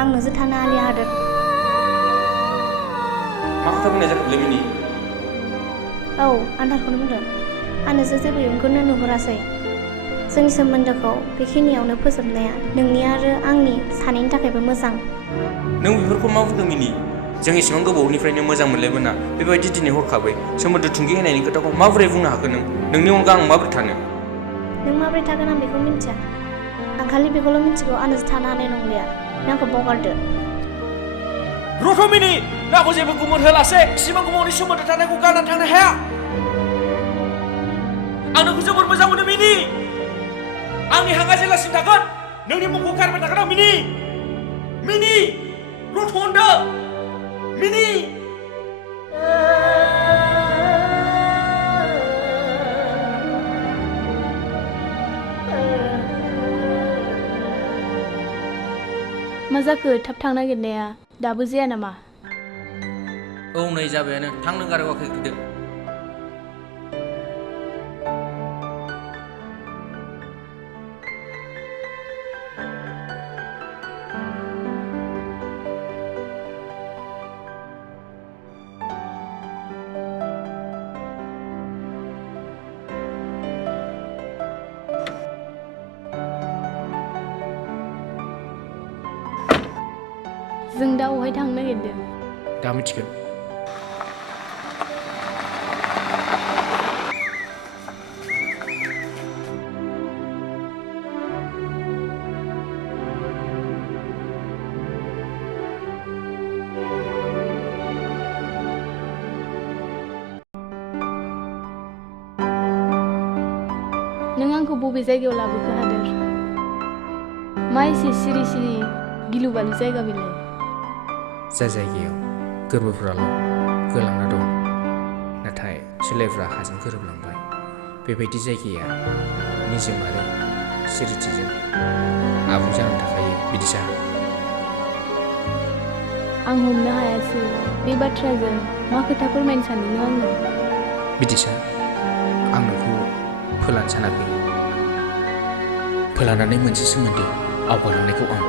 आं नोंजों थानो हालिया हादोर। मा खोथा बुंनाय जाखोलै मिनि? औ आं थारखौनो बुंदों। आं नोंजों जेबो इयुनखौनो नुहुरासै। जोंनि सोमोन्दोखौ बेखिनियावनो फोजोबनाया नोंनि आरो आंनि सानैनि थाखायबो मोजां। नों बेफोरखौ मा बुंदों मिनि? जों एसेबां गोबावनिफ्रायनो मोजां मोनलायबोना बेबायदि दिनै हरखाबै सोमोन्दो थुंगे होनायनि खोथाखौ माबोरै बुंनो हाखो नों? नोंनि अनगा आं माबोरै थानो? नों माबोरै थागोन आं बेखौ मिन्थिया। आं खालि बेखौल' मिन्थिगौ आं नोंजों थानो हानाय नंलिया। नों आंखौ बावगारदो। रथमिनि नांगौ जेबो गुमुर होलासे इसिबां गोबावनि सोमोन्दो थानायखौ गारनानै थांनो हाया। आं नोंखौ जोबोर मोजां मोनो मिनि। आंनि हांआ जेलासिम थागोन नोंनि मुंखौ गारबाय थागोन आं मिनि। मिनि रथ होनदों मिनि। मा जाखो थाब थांनो नागिरनाया दाबो जाया नामा? औ नै जाबायानो थांनो गारगोआखै गिदिर। जों दा अहाय थांनो नागिरदों? दा मिथिगोन। नों आंखौ बबे जायगायाव लाबोखो हादोर? मा एसे सिरि सिरि गिलु बालु जायगा बेलाय? जाय जायगायाव गोरबोफोराल' गोलांना दं नाथाय सोलेरफ्रा हाजों गोरोबलांबाय बेबायदि जायगाया निजोम आरो सिरिथिजों आबुं जानो थाखाय बिदिसा। आं हमनो हायासै बे बाथ्राजों मा खोथा फोरमायनो सानदों नों आंनो? बिदिसा आं नोंखौ फोलानो सानाखै। फोलानानै मोनसे सोमोन्दो आवगायलांनायखौ आं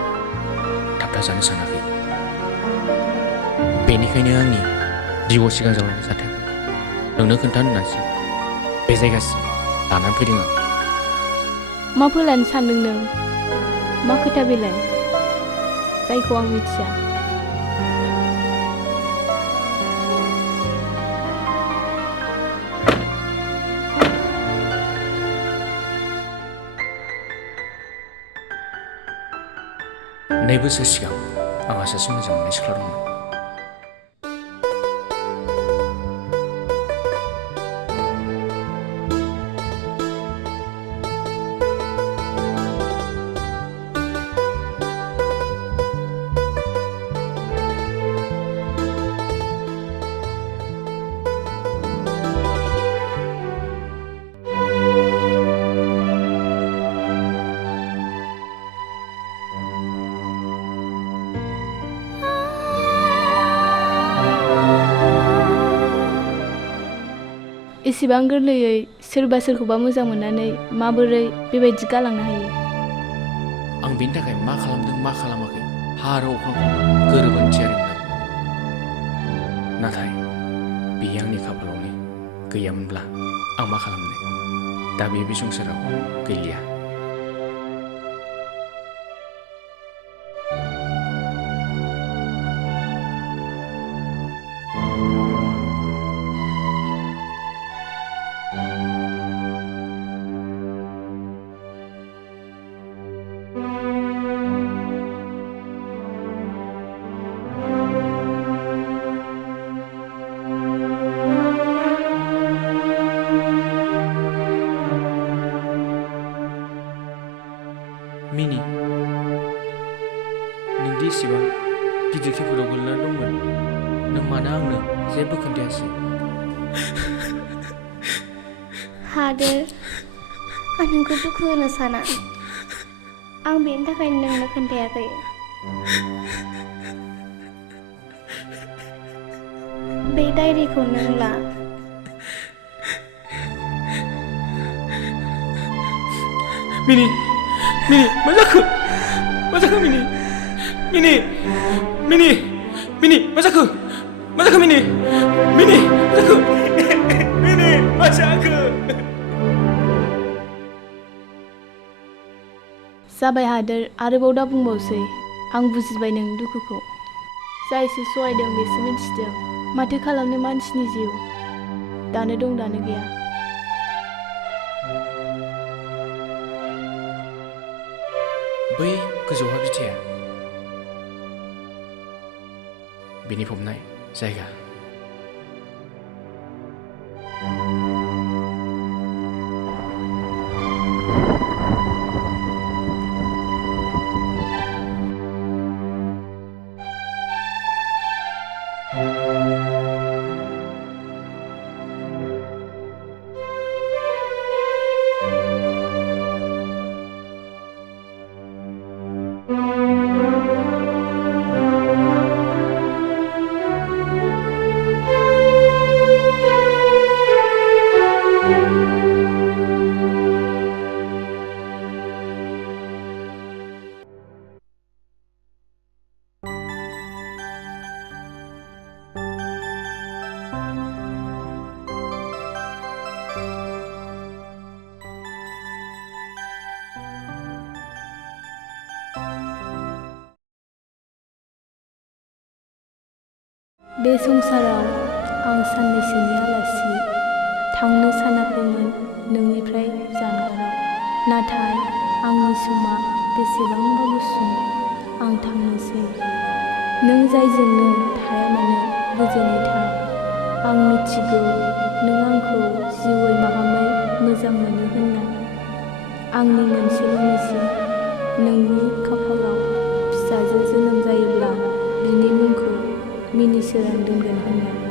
थाबथाजानो सानाखै। बेनिखायनो आंनि जिउआव सिगां जालांनाय जाथायखौ नोंनो खोन्थानो होननानैसो बे जायगासिम लानानै फैदों आं। मा फोलानो सानदों नों? मा खोथा बेलाय जायखौ आं मिथिया? नै बोसोर सिगां आंहा सासे मोजां मोननाय सिख्ला दंमोन। एसेबां गोरलैयै सोरबा सोरखौबा मोजां मोननानै माबोरै बेबायदि गालांनो हायो? आं बेनि थाखाय मा खालामदों मा खालामाखै हा आरो अख्रांखौ गोरोबहोनो थियारिमोन आं। नाथाय बेयो आंनि खाफालावनो गैयामोनब्ला आं मा खालामनो? दा बे संसाराव गैलिया। मिनि नोंदि इसेबां गिदिर खैफोदाव गोलैना दंमोन नों मानो आंनो जेबो खोन्थायासै? हादोर आं नोंखौ दुखु होनो साना। आं बेनि थाखायनो नोंनो खोन्थायाखै। बे डायरिखौ नों ला। मिनि मिनि मा जाखो? मा जाखो मिनि? मिनि मिनि मिनि मा जाखो मिनि मिनि मा जाखो मिनि मा जाखो जाबाय हादोर आरोबाव दा बुंबावसै आं बुजिबाय नोंनि दुखुखौ जा एसे सहायदों बेसो मिन्थिदों माथो खालामनो मानसिनि जिउ दानो दं दानो गैया बै गोजौहा बिथाया बिनि फबनाय जायगा बे संसाराव आं साननैसोनि आलासि थांनो सानाखैमोन नोंनिफ्राय जानगाराव नाथाय आंनि समा बेसेबांबा गुसुं आं थांनोसै नों जायजोंनो थाया मानो गोजोनै था आं मिथिगौ नों आंखौ जिउयै माहामै मोजां मोनो होनना आंनि मोनसेल' मिजिं नोंनि खाफालाव फिसाजो जोनोम जायोब्ला बिनि मुंखौ मिनिसोरां दोनगोन होनना